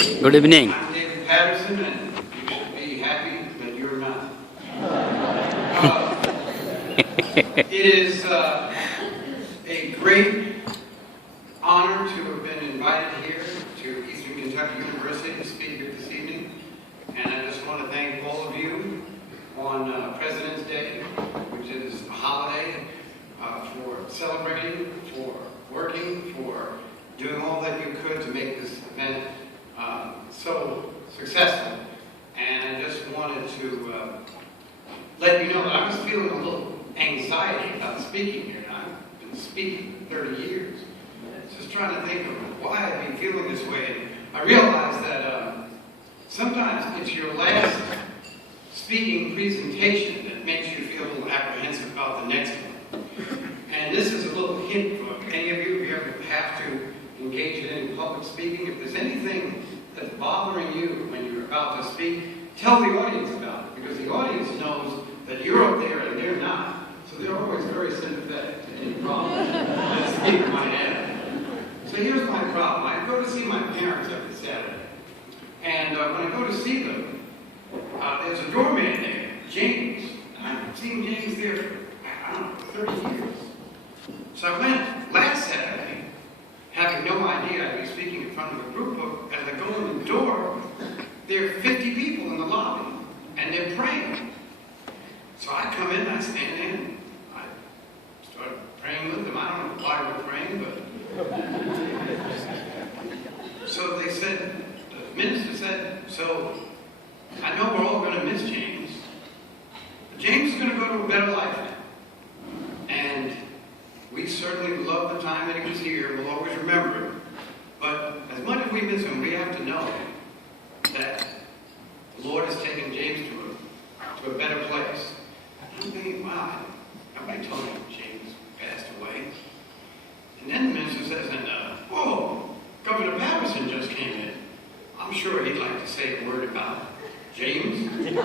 Good evening. I'm David Paterson, and you should be happy that you're not. It is a great honor to have been invited here to Eastern Kentucky University to speak here this evening. And I just want to thank all of you on President's Day, which is a holiday, for celebrating, for working, for doing all that you could to make this event so successful. And I just wanted to let you know that I was feeling a little anxiety about speaking here. I've been speaking for 30 years. Just trying to think of why I'd be feeling this way. And I realized that sometimes it's your last speaking presentation that makes you feel a little apprehensive about the next one. And this is a little hint for any of you who ever have to engage in any public speaking. If there's anything that's bothering you when you're about to speak, tell the audience about it, because the audience knows that you're up there and they're not. So they're always very sympathetic to any problem that a speaker might have. So here's my problem. I go to see my parents every Saturday. And when I go to see them, there's a doorman there, James. And I've seen James there for, I don't know, 30 years. So I went last Saturday, having no idea I'd be speaking in front of a group of, as I go in the door, there are 50 people in the lobby, and they're praying. So I come in, I stand in, I start praying with them. I don't know why we're praying, but... So they said, the minister said, so I know we're all going to miss James, but James is going to go to a better life now. And we certainly love the time that he was here. We'll always remember him. But as much as we miss him, we have to know that the Lord has taken James to a better place. And I'm thinking, wow, nobody told me James passed away. And then the minister says, oh, Governor Paterson just came in. I'm sure he'd like to say a word about James. So I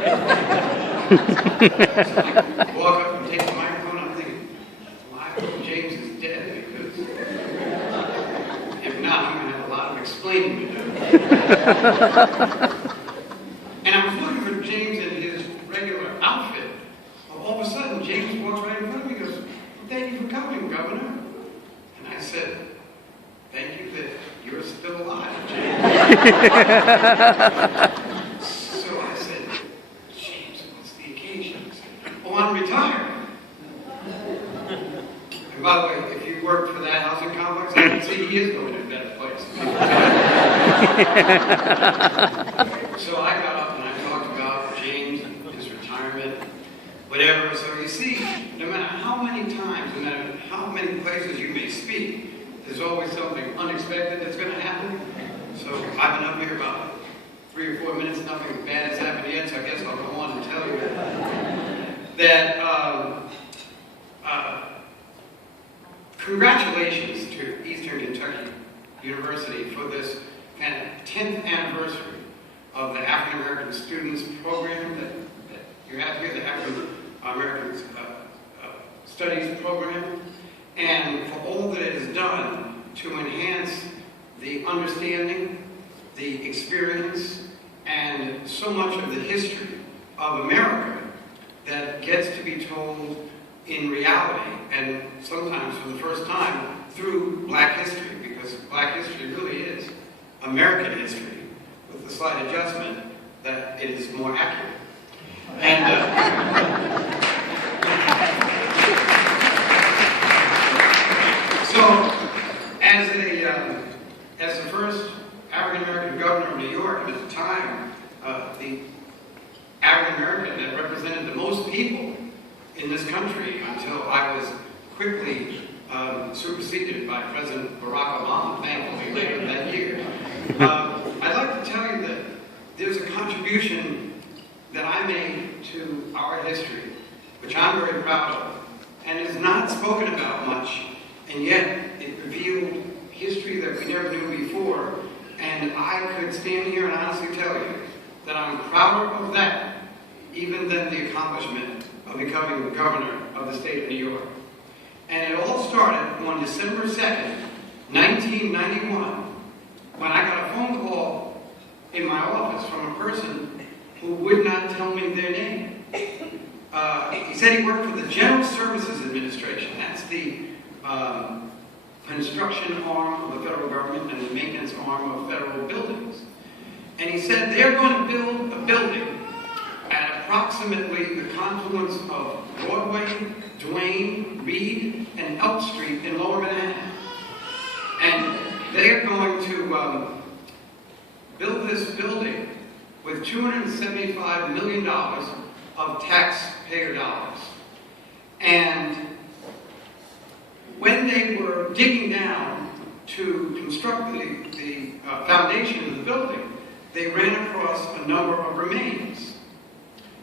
walk up and take the microphone. I'm thinking, well, I hope James is dead, because if not, I'm going to have a lot of explaining to do. And I was looking for James in his regular outfit. Well, all of a sudden, James walks right in front of me and goes, thank you for coming, Governor. And I said, thank you that you're still alive, James. So I said, James, what's the occasion? He said, oh, I'm retired. And by the way, if you work for that housing complex, I can see he is going to a better place. So I got up and I talked about James and his retirement, whatever. So you see, no matter how many times, no matter how many places you may speak, there's always something unexpected that's going to happen. So I've been up here about 3 or 4 minutes, nothing bad has happened yet, so I guess I'll go on and tell you that congratulations to Eastern Kentucky University for this kind of 10th anniversary of the African American Students Program that you have here, the African American Studies Program, and for all that it has done to enhance the understanding, the experience, and so much of the history of America that gets to be told in reality, and sometimes for the first time through Black history, because Black history really is American history, with the slight adjustment that it is more accurate. And so, as the first African-American governor of New York, and at the time, the African-American that represented the most people in this country until I was quickly superseded by President Barack Obama, thankfully, later that year. I'd like to tell you that there's a contribution that I made to our history, which I'm very proud of, and is not spoken about much, and yet it revealed history that we never knew before, and I could stand here and honestly tell you that I'm prouder of that even than the accomplishment of becoming the governor of the state of New York. And it all started on December 2nd, 1991, when I got a phone call in my office from a person who would not tell me their name. He said he worked for the General Services Administration. That's the construction arm of the federal government and the maintenance arm of federal buildings. And he said they're going to build a building at approximately the confluence of Broadway, Duane, Reed, and Elk Street in Lower Manhattan. And they are going to build this building with $275 million of taxpayer dollars. And when they were digging down to construct the foundation of the building, they ran across a number of remains.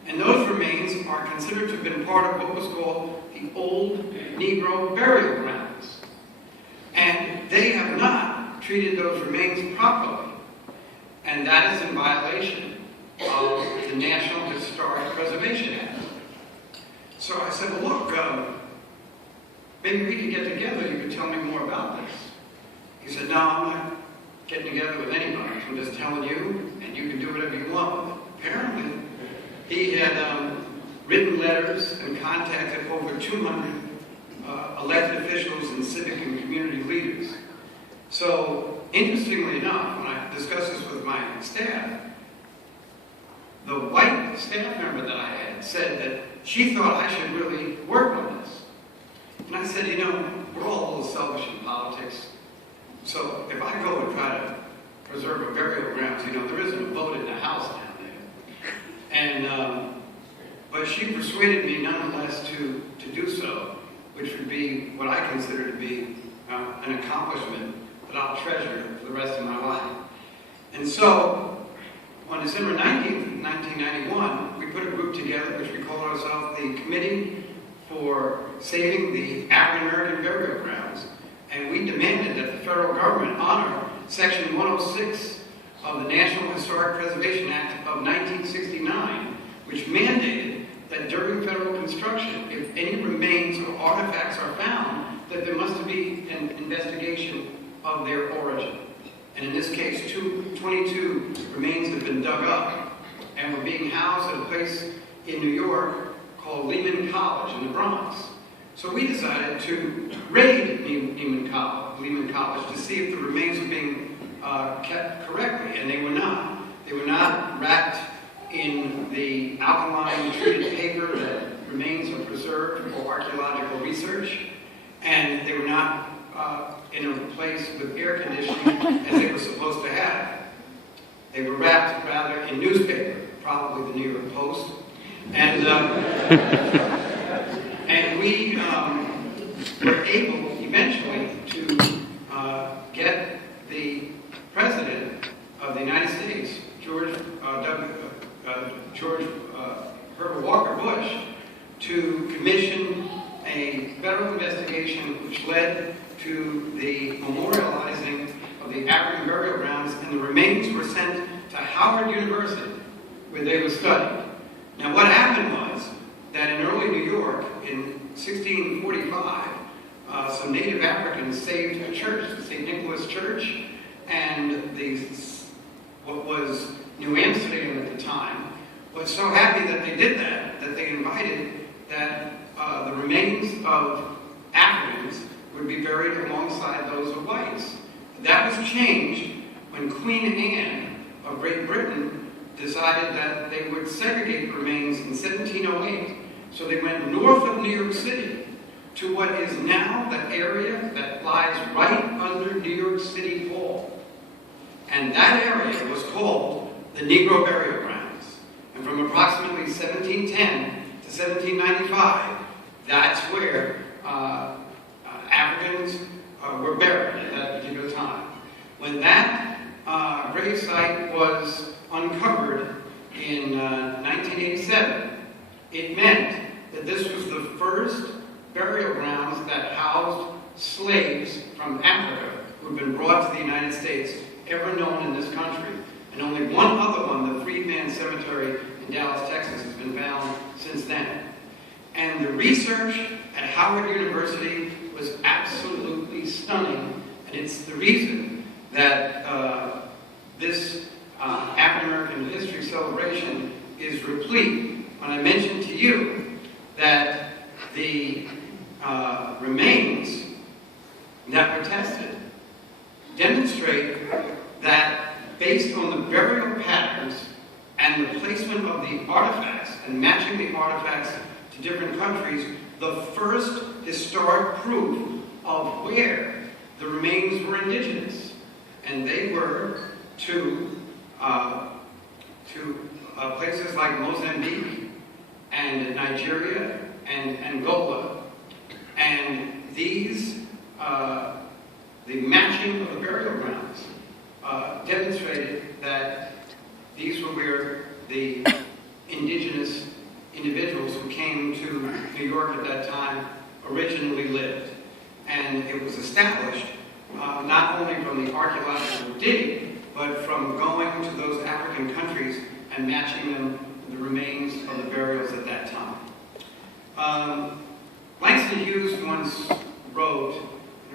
And those remains are considered to have been part of what was called the old Negro burial grounds. And they have not treated those remains properly. And that is in violation of the National Historic Preservation Act. So I said, well, look, maybe we could get together, you could tell me more about this. He said, no, I'm not getting together with anybody. I'm just telling you, and you can do whatever you want with it. Apparently, he had written letters and contacted over 200 elected officials and civic and community leaders. So, interestingly enough, when I discussed this with my staff, the white staff member that I had said that she thought I should really work on this. And I said, you know, we're all a little selfish in politics. So if I go and try to preserve a burial grounds, you know, there isn't a vote in the House down there. And, but she persuaded me nonetheless to do so, which would be what I consider to be an accomplishment that I'll treasure for the rest of my life. And so, on December 19th, 1991, we put a group together which we called ourselves the Committee for Saving the African American Burial Grounds. And we demanded that the federal government honor Section 106 of the National Historic Preservation Act of 1969, which mandated that during federal construction, if any remains or artifacts are found, that there must be an investigation of their origin. And in this case, 22 remains have been dug up and were being housed at a place in New York called Lehman College in the Bronx. So we decided to raid Lehman College to see if the remains were being kept correctly, and they were not. They were not wrapped in the alkaline treated paper that remains are preserved for archaeological research, and they were not in a place with air conditioning as they were supposed to have. They were wrapped rather in newspaper, probably the New York Post, and and we were able eventually to get the President of the United States, George Herbert Walker Bush, to commission a federal investigation which led to the memorializing of the African burial grounds, and the remains were sent to Howard University, where they were studied. Now what happened was that in early New York, in 1645, some native Africans saved a church, the St. Nicholas Church, and what was New Amsterdam at the time was so happy that they did that they invited that the remains of Africans would be buried alongside those of whites. That was changed when Queen Anne of Great Britain decided that they would segregate the remains in 1708. So they went north of New York City to what is now the area that lies right under New York City Hall. And that area was called the Negro Burial Grounds. And from approximately 1710 to 1795, that's where Africans were buried at that particular time. When that grave site was uncovered in 1987, it meant that this was the first burial grounds that housed slaves from Africa who had been brought to the United States ever known in this country. And only one other one, the Freedman Cemetery in Dallas, Texas, has been found since then. And the research at Howard University was absolutely stunning, and it's the reason that this replete. When I mentioned to you that the remains that were tested demonstrate that based on the burial patterns and the placement of the artifacts and matching the artifacts to different countries, the first historic proof of where the remains were indigenous. And they were to places like Mozambique and Nigeria and Angola. And these, the matching of the burial grounds demonstrated that these were where the indigenous individuals who came to New York at that time originally lived. And it was established not only from the archaeological digging, but from going to those African countries and matching them with the remains of the burials at that time. Langston Hughes once wrote,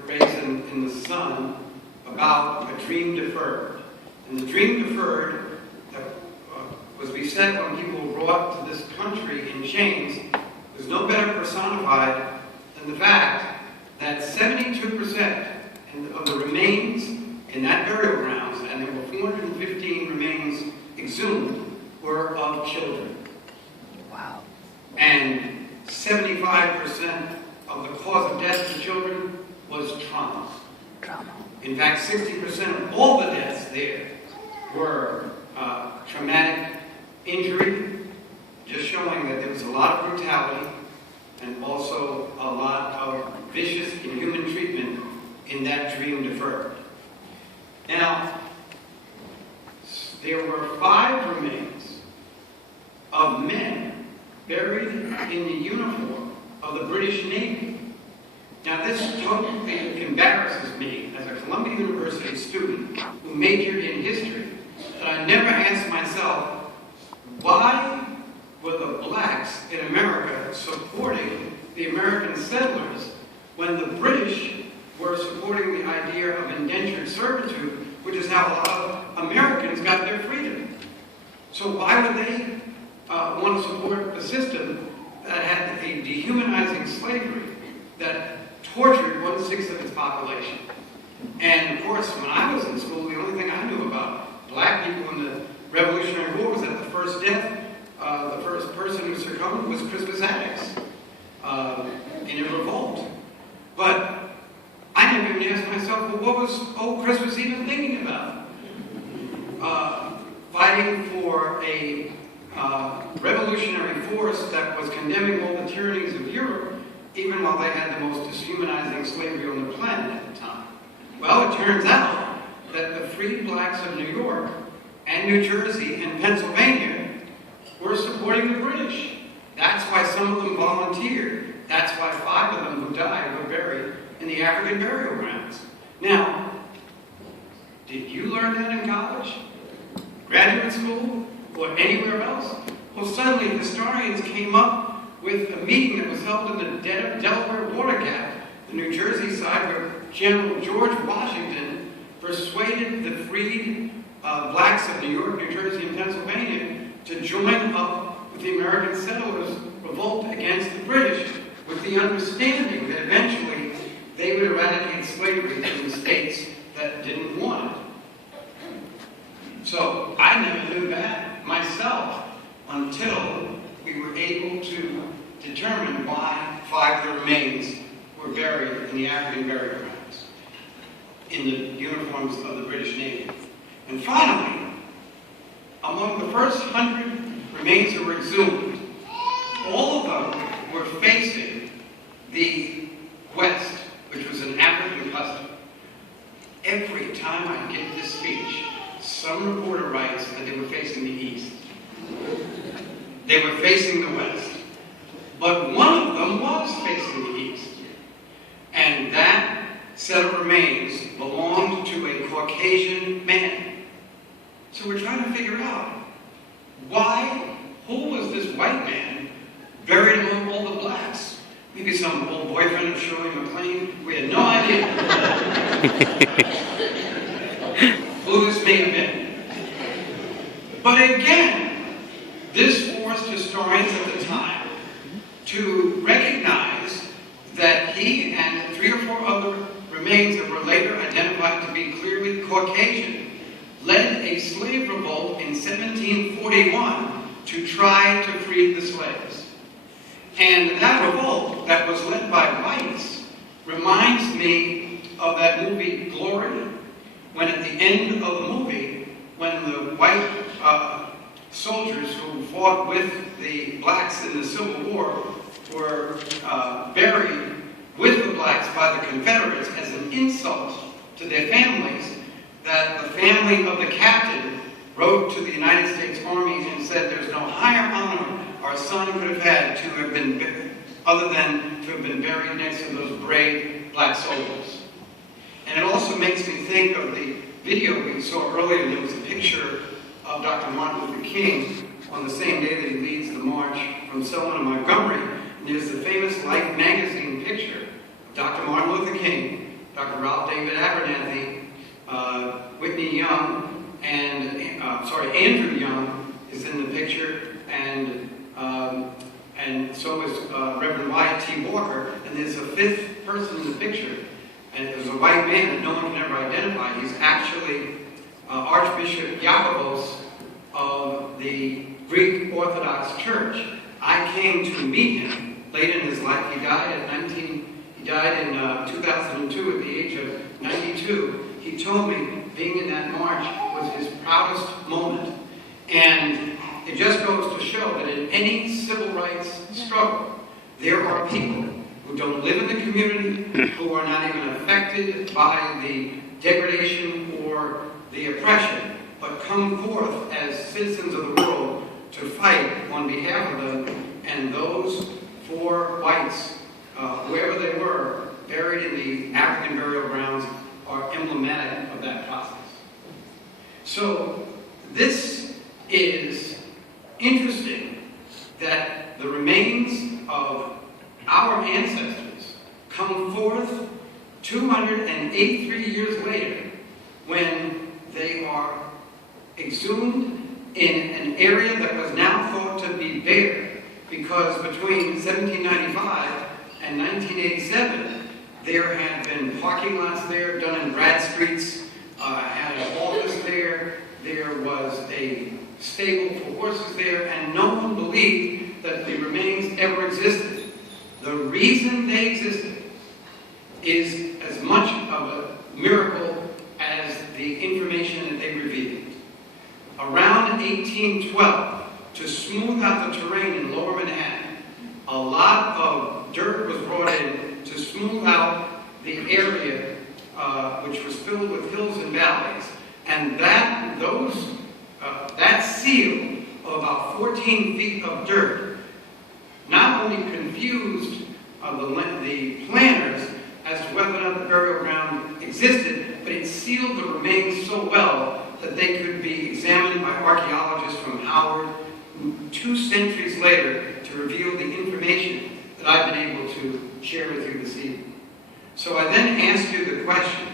Raised in the Sun, about a dream deferred. And the dream deferred was beset when people were brought to this country in chains was no better personified than the fact that 72% of the remains in that burial grounds, and there were 415 remains exhumed, were of children. Wow. And 75% of the cause of death for children was trauma. In fact, 60% of all the deaths there were traumatic injury, just showing that there was a lot of brutality and also a lot of vicious, inhuman treatment in that dream deferred. Now, there were 5 remains of men buried in the uniform of the British Navy. Now, this totally embarrasses me as a Columbia University student who majored in history, that I never asked myself, why were the blacks in America supporting the American settlers when the British were supporting the idea of indentured servitude, which is how a lot of Americans got their freedom? So why would they want to support a system that had a dehumanizing slavery that tortured 1/6 of its population? And of course, when I was in school, the only thing I knew about black people in the Revolutionary War was that the first death, the first person who succumbed was Crispus Attucks in a revolt. But I never even asked myself, well, what was old Crispus even thinking about? Fighting for a revolutionary force that was condemning all the tyrannies of Europe, even while they had the most dishumanizing slavery on the planet at the time. Well, it turns out that the freed blacks of New York and New Jersey and Pennsylvania were supporting the British. That's why some of them volunteered. That's why 5 of them who died were buried in the African burial grounds. Now, did you learn that in college, graduate school, or anywhere else? Well, suddenly historians came up with a meeting that was held in the Delaware Water Gap, the New Jersey side, where General George Washington persuaded the freed blacks of New York, New Jersey, and Pennsylvania to join up with the American settlers' revolt against the British, with the understanding that eventually they would eradicate slavery from the states that didn't want it. So I never knew that myself until we were able to determine why 5 of the remains were buried in the African burial grounds, in the uniforms of the British Navy. And finally, among the first 100 remains that were exhumed, all of them were facing the west, which was an African custom. Every time I give this speech, some reporter writes that they were facing the east. They were facing the west. But one of them was facing the east. And that set of remains belonged to a Caucasian man. So we're trying to figure out who was this white man buried among all the blacks? Maybe some old boyfriend of Shirley MacLaine? We had no idea who this may have been. But again, this Methodist historians at the time to recognize that he and 3 or 4 other remains that were later identified to be clearly Caucasian led a slave revolt in 1741 to try to free the slaves. And that revolt that was led by whites reminds me of that movie Glory, when at the end of the movie, when the white soldiers who fought with the blacks in the Civil War were buried with the blacks by the Confederates as an insult to their families, that the family of the captain wrote to the United States Army and said there's no higher honor our son could have had to have been, other than to have been buried next to those brave black soldiers. And it also makes me think of the video we saw earlier. There was a picture of Dr. Martin Luther King on the same day that he leads the march from Selma to Montgomery. And there's the famous Life magazine picture of Dr. Martin Luther King, Dr. Ralph David Abernathy, Whitney Young, and Andrew Young is in the picture, and so is Reverend Wyatt T. Walker, and there's a 5th person in the picture, and it was a white man that no one can ever identify. He's actually Archbishop Iacobos of the Greek Orthodox Church. I came to meet him late in his life. He died in 2002 at the age of 92. He told me being in that march was his proudest moment. And it just goes to show that in any civil rights struggle, there are people who don't live in the community, who are not even affected by the degradation or the oppression, but come forth as citizens of the world to fight on behalf of them. And those 4 whites, whoever they were, buried in the African burial grounds, are emblematic of that process. So this is interesting, that the remains of our ancestors come forth 283 years later when they are exhumed in an area that was now thought to be bare, because between 1795 and 1987 there had been parking lots there, Dun and Bradstreet's had an office there, there was a stable for horses there, and no one believed that the remains ever existed. The reason they existed is as much of a miracle as the information that they revealed. Around 1812, to smooth out the terrain in Lower Manhattan, a lot of dirt was brought in to smooth out the area which was filled with hills and valleys, and that seal of about 14 feet of dirt not only confused the planners as to whether or not the burial ground existed, but it sealed the remains so well that they could be examined by archaeologists from Howard 2 centuries later to reveal the information that I've been able to share with you this evening. So I then ask you the question,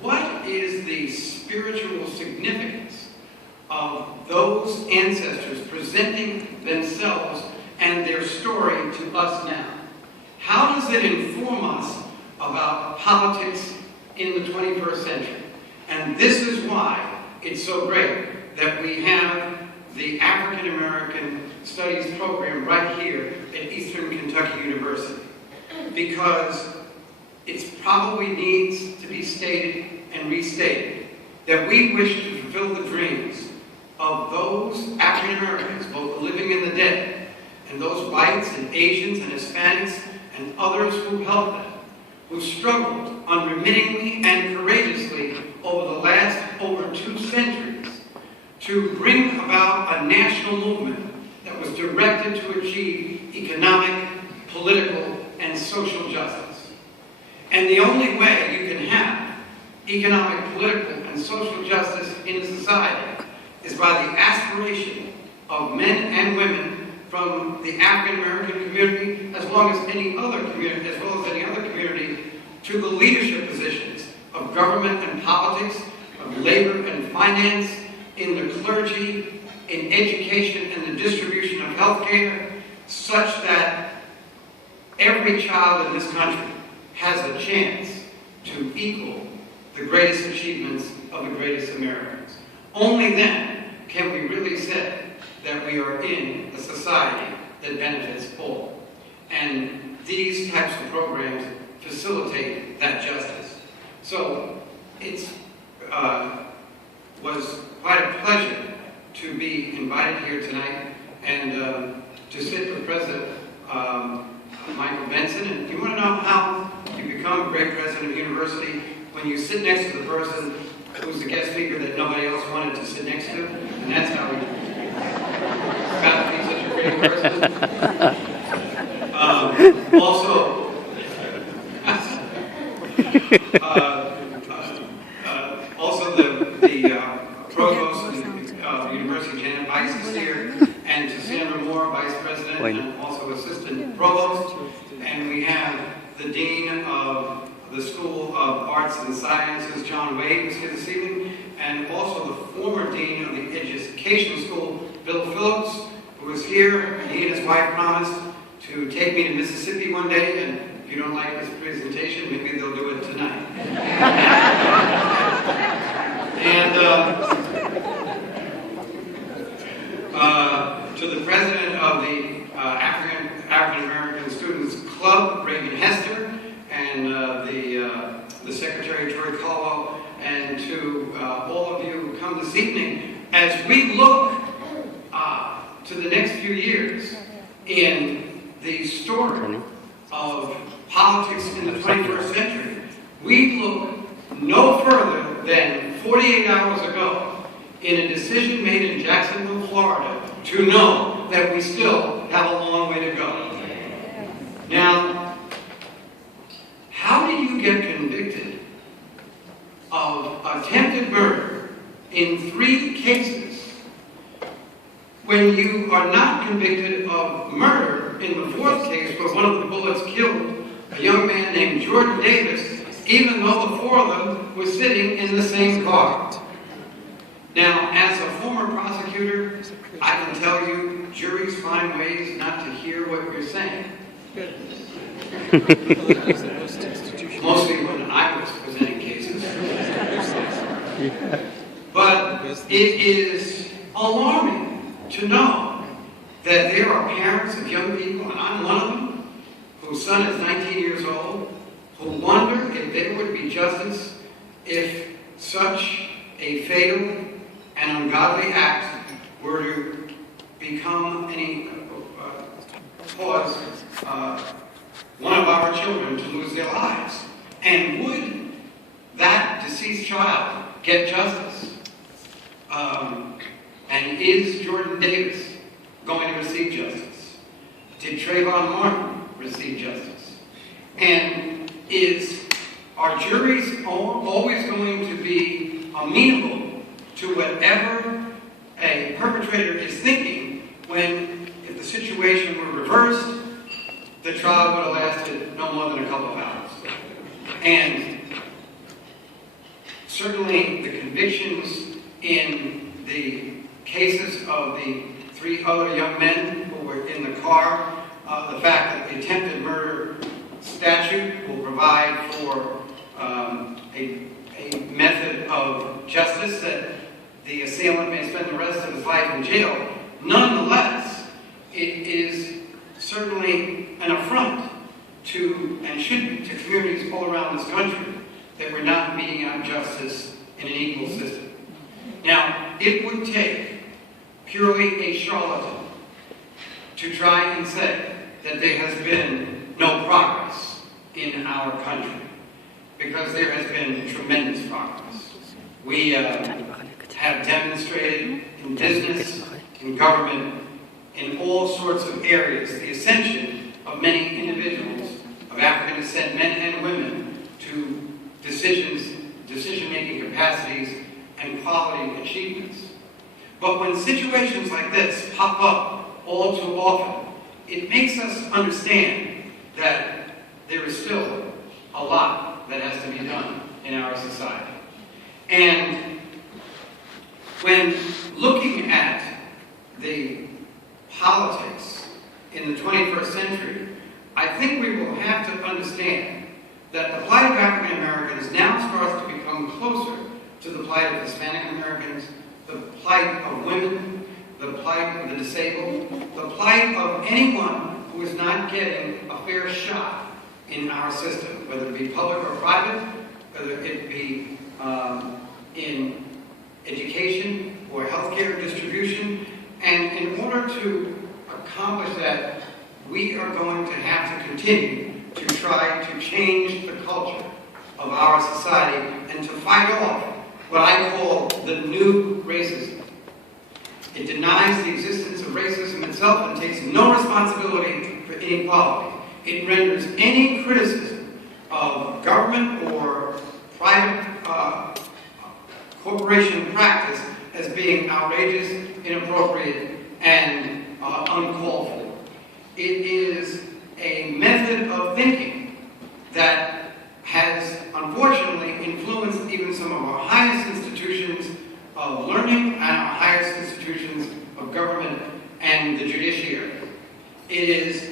what is the spiritual significance of those ancestors presenting themselves and their story to us now? How does it inform us about politics in the 21st century? And this is why it's so great that we have the African American Studies program right here at Eastern Kentucky University, because it probably needs to be stated and restated that we wish to fulfill the dreams of those African Americans, both the living and the dead, and those whites and Asians and Hispanics and others who helped them, who struggled unremittingly and courageously over the last over 2 centuries to bring about a national movement that was directed to achieve economic, political, and social justice. And the only way you can have economic, political, and social justice in a society is by the aspiration of men and women from the African American community, as well as any other community, to the leadership positions of government and politics, of labor and finance, in the clergy, in education and the distribution of health care such that every child in this country has a chance to equal the greatest achievements of the greatest Americans. Only then can we really say that we are in a society that benefits all. And these types of programs facilitate that justice. So it was quite a pleasure to be invited here tonight and to sit with President Michael Benson. And you want to know how you become a great president of a university? When you sit next to the person who's the guest speaker that nobody else wanted to sit next to, and that's how he got to be such a great person. Also the provost of the University, Janet Weiss, is here, and to Sandra Moore, vice president, and also assistant provost. And we have the dean of the School of Arts and Sciences, John Wade, who's here this evening, and also the former dean of the Education School, Bill Phillips, who is here. He and his wife promised to take me to Mississippi one day, and if you don't like this presentation, maybe they'll do it tonight. And to the president of the African American Students Club, Reagan Hester, and the secretary, Troy Caldwell, and to all of you who come this evening, as we look to the next few years in the story of politics in the 21st century, we look no further than 48 hours ago in a decision made in Jacksonville, Florida, to know that we still have a long way to go. Now, how do you get convicted of attempted murder in 3 cases when you are not convicted of murder in the 4th case where one of the bullets killed a young man named Jordan Davis, even though the 4 of them were sitting in the same car? Now, as a former prosecutor, I can tell you, juries find ways not to hear what you're saying. Mostly when I was presenting cases. But it is alarming to know that there are parents of young people, and I'm one of them, whose son is 19 years old, who wonder if there would be justice if such a fatal and ungodly act were to become any cause one of our children to lose their lives. And would that deceased child get justice? And is Jordan Davis going to receive justice? Did Trayvon Martin receive justice? And are juries always going to be amenable to whatever a perpetrator is thinking when, if the situation were reversed, the trial would have lasted no more than a couple of hours? And certainly the convictions in the cases of the 3 other young men who were in the car, the fact that the attempted murder statute will provide for a method of justice that the assailant may spend the rest of his life in jail. Nonetheless, it is certainly an affront to, and should be, to communities all around this country that we're not meting out justice in an equal system. Now, it would take purely a charlatan to try and say that there has been no progress in our country, because there has been tremendous progress. We have demonstrated in business, in government, in all sorts of areas, the ascension of many individuals of African descent, men and women, to decision-making capacities and quality achievements. But when situations like this pop up all too often, it makes us understand that there is still a lot that has to be done in our society. And when looking at the politics in the 21st century, I think we will have to understand that the plight of African Americans now starts to become closer to the plight of Hispanic Americans, the plight of women, the plight of the disabled, the plight of anyone who is not getting a fair shot in our system, whether it be public or private, whether it be in education or healthcare distribution. And in order to accomplish that, we are going to have to continue to try to change the culture of our society and to fight off what I call the new racism. It denies the existence of racism itself and takes no responsibility for inequality. It renders any criticism of government or private corporation practice as being outrageous, inappropriate, and uncalled for. It is a method of thinking that has unfortunately influenced even some of our highest institutions of learning and our highest institutions of government and the judiciary. It is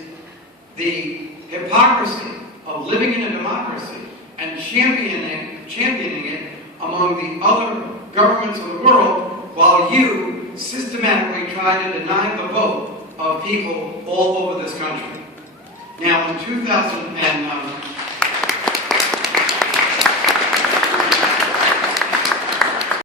the hypocrisy of living in a democracy and championing it among the other governments of the world while you systematically try to deny the vote of people all over this country. Now, in 2000, and